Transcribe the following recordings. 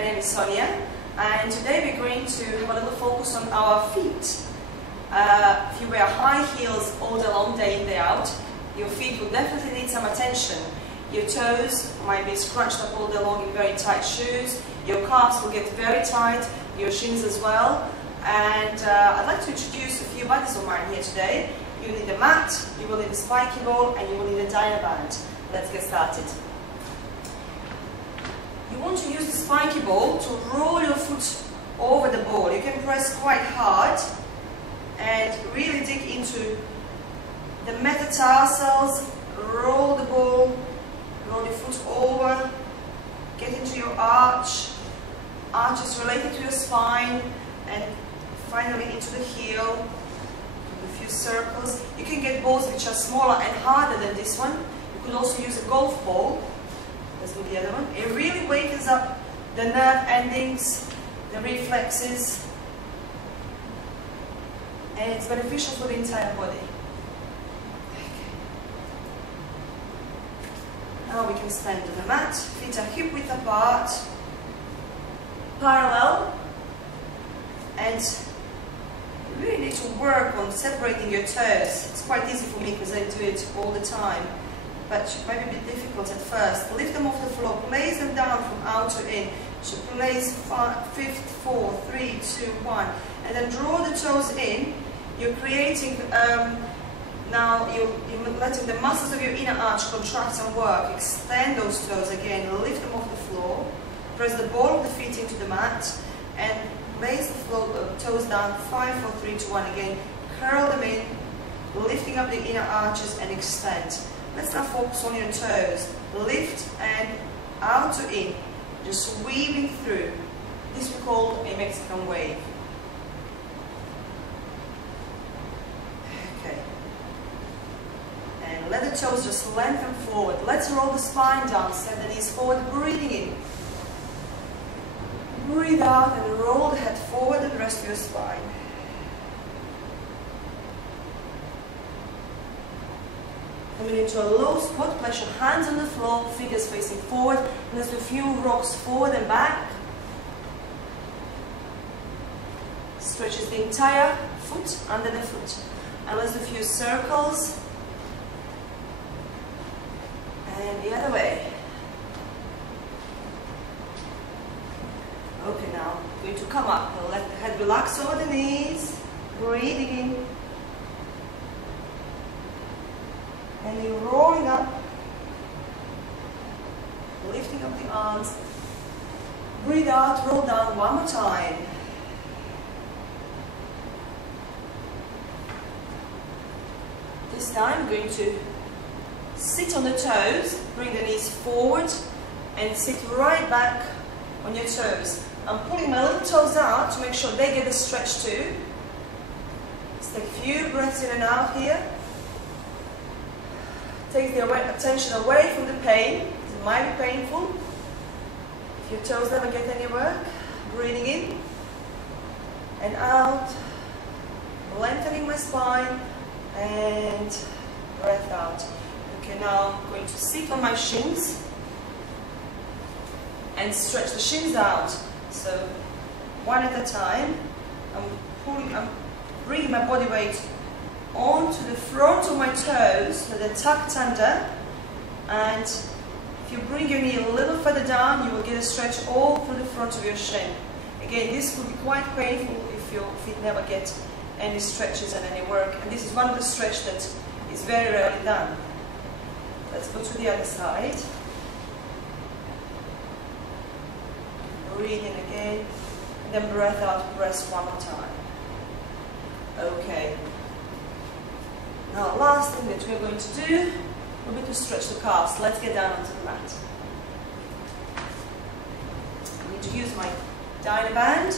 my name is Sonia, and today we're going to have a little focus on our feet. If you wear high heels all day long, day in, day out, your feet will definitely need some attention. Your toes might be scrunched up all day long in very tight shoes, your calves will get very tight, your shins as well. And I'd like to introduce a few buddies of mine here today. You need a mat, you will need a spiky ball, and you will need a Dynaband. Let's get started. You want to use the spiky ball to roll your foot over the ball. You can press quite hard and really dig into the metatarsals, roll the ball, roll your foot over, get into your arch. Arch is related to your spine, and finally into the heel. A few circles. You can get balls which are smaller and harder than this one. You could also use a golf ball. Let's do the other one. It really wakens up the nerve endings, the reflexes, and it's beneficial for the entire body. Okay. Now we can stand on the mat. Feet are hip width apart, parallel, and you really need to work on separating your toes. It's quite easy for me because I do it all the time, but it might be a bit difficult at first. Lift them off the floor, place them down from out to in. So place 5th, 4, 3, 2, 1, and then draw the toes in. You're creating, now you're letting the muscles of your inner arch contract and work. Extend those toes again, lift them off the floor, press the ball of the feet into the mat, and place the toes down, 5, 4, 3, 2, 1 again. Curl them in, lifting up the inner arches and extend. Let's now focus on your toes. Lift and out to in, just weaving through. This we call a Mexican wave. Okay. And let the toes just lengthen forward. Let's roll the spine down, send the knees forward, breathing in. Breathe out and roll the head forward and rest your spine. Coming into a low squat, place your hands on the floor, fingers facing forward. Let's do a few rocks forward and back. Stretches the entire foot under the foot. And let's do a few circles. And the other way. Okay, now we're going to come up. Let the head relax over the knees. Breathing in. And you're rolling up, lifting up the arms. Breathe out, roll down one more time. This time we're going to sit on the toes, bring the knees forward, and sit right back on your toes. I'm pulling my little toes out to make sure they get a stretch too. Let's take a few breaths in and out here. Take the attention away from the pain. It might be painful. If your toes never get any work, breathing in and out, lengthening my spine, and breath out. Okay, now I'm going to sit on my shins and stretch the shins out. So one at a time. I'm bringing my body weight onto the front of my toes, so they're tucked under, and if you bring your knee a little further down, you will get a stretch all through the front of your shin. Again, this could be quite painful if your feet never get any stretches and any work, and this is one of the stretches that is very rarely done. Let's go to the other side. Breathe in again, and then breath out, rest one more time. Okay. Now, last thing that we're going to do will be to stretch the calves. Let's get down onto the mat. I need to use my Dynaband.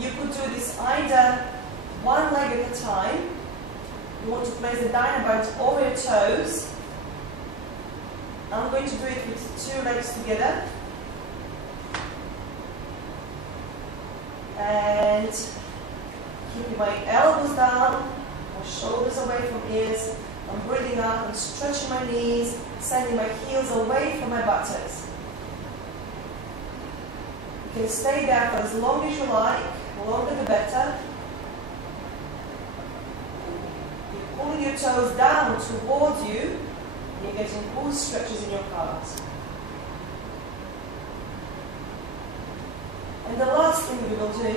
You could do this either one leg at a time. You want to place the Dynaband over your toes. I'm going to do it with 2 legs together. And keeping my elbows down, Shoulders away from ears. I'm breathing out. I'm stretching my knees, sending my heels away from my buttocks. You can stay there for as long as you like. The longer the better. You're pulling your toes down towards you. And you're getting full stretches in your calves. And the last thing we will do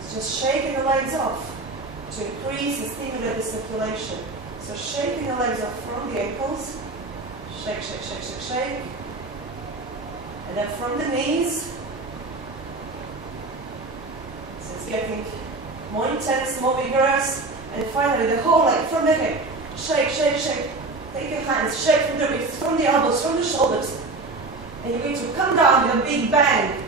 is just shaking the legs off to increase and stimulate the circulation. So shaking the legs off from the ankles, shake, shake, shake, shake, shake. And then from the knees, so it's getting more intense, more vigorous. And finally the whole leg from the hip, shake, shake, shake. Take your hands, shake from the wrists, from the elbows, from the shoulders. And you're going to come down with a big bang.